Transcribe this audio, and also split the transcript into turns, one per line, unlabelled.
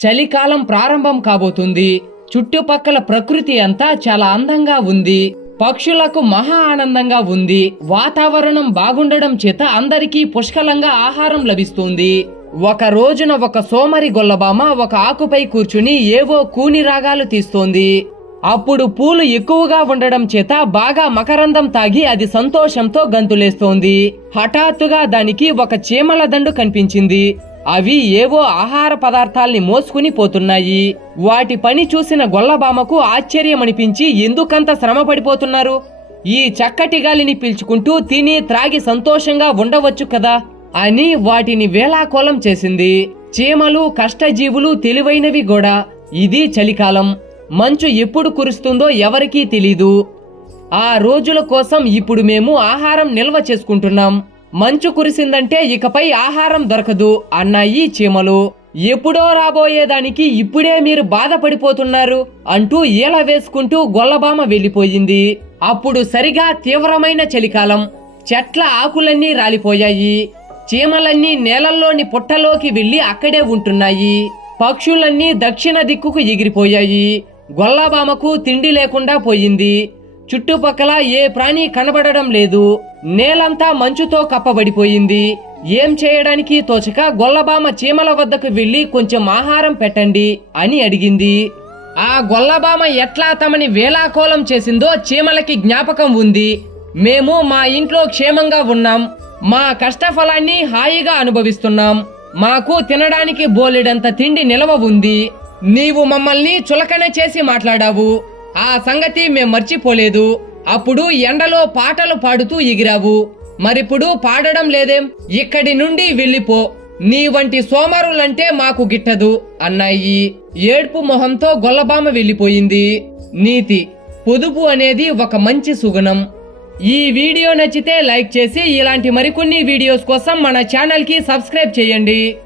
చలికాలం ప్రారంభం కాబోతుంది. చుట్టుపక్కల ప్రకృతి అంతా చాలా అందంగా ఉంది. పక్షులకు మహా ఆనందంగా ఉంది. వాతావరణం బాగుండడం చేత అందరికీ పుష్కలంగా ఆహారం లభిస్తుంది. ఒక రోజున ఒక సోమరి గొల్లబామ ఒక ఆకుపై కూర్చుని ఏవో కూని రాగాలు తీస్తోంది. అప్పుడు పూలు ఎక్కువగా ఉండడం చేత బాగా మకరందం తాగి అది సంతోషంతో గంతులేస్తోంది. హఠాత్తుగా దానికి ఒక చీమల దండు కనిపించింది. అవి ఏవో ఆహార పదార్థాల్ని మోసుకుని పోతున్నాయి. వాటి పని చూసిన గొల్లబామకు ఆశ్చర్యమనిపించి ఎందుకంత శ్రమ పడిపోతున్నారు ఈ చక్కటి గాలిని పీల్చుకుంటూ తిని త్రాగి సంతోషంగా ఉండవచ్చు కదా? అని వాటిని వేలాకోలం చేసింది. చీమలు కష్టజీవులు తెలివైనవి కూడా. ఇది చలికాలం. మంచు ఎప్పుడు కురుస్తుందో ఎవరికీ తెలీదు. ఆ రోజుల కోసం ఇప్పుడు మేము ఆహారం నిల్వ చేసుకుంటున్నాం. మంచు కురిసిందంటే ఇకపై ఆహారం దొరకదు అన్నాయి చీమలు. ఎప్పుడో రాబోయేదానికి ఇప్పుడే మీరు బాధపడిపోతున్నారు అంటూ ఈల వేసుకుంటూ గొల్లబామ వెళ్ళిపోయింది. అప్పుడు సరిగా తీవ్రమైన చలికాలం. చెట్ల ఆకులన్నీ రాలిపోయాయి. చీమలన్నీ నేలల్లోని పుట్టలోకి వెళ్ళి అక్కడే ఉంటున్నాయి. పక్షులన్నీ దక్షిణ దిక్కుకు ఎగిరిపోయాయి. గొల్లబామకు తిండి లేకుండా పోయింది. చుట్టుపక్కల ఏ ప్రాణి కనబడడం లేదు. నేలంతా మంచుతో కప్పబడిపోయింది. ఏం చేయడానికి తోచక గొల్లబామ చీమల వద్దకు వెళ్ళి కొంచెం ఆహారం పెట్టండి అని అడిగింది. ఆ గొల్లబామ ఎట్లా తమని వేలాకోలం చేసిందో చీమలకి జ్ఞాపకం ఉంది. మేము మా ఇంట్లో క్షేమంగా ఉన్నాం. మా కష్టఫలాన్ని హాయిగా అనుభవిస్తున్నాం. మాకు తినడానికి బోలెడంత తిండి నిలవ ఉంది. నీవు మమ్మల్ని చులకన చేసి మాట్లాడావు. ఆ సంగతి మేం మర్చిపోలేదు. అప్పుడు ఎండలో పాటలు పాడుతూ ఎగిరావు. మరిప్పుడు పాడడం లేదేం? ఇక్కడి నుండి వెళ్ళిపో. నీ వంటి సోమరులంటే మాకు గిట్టదు అన్నాయి. ఏడ్పు మొహంతో గొల్లబామ వెళ్ళిపోయింది. నీతి పొదుపు అనేది ఒక మంచి సుగుణం. ఈ వీడియో నచ్చితే లైక్ చేసి ఇలాంటి మరికొన్ని వీడియోస్ కోసం మన ఛానల్కి సబ్స్క్రైబ్ చేయండి.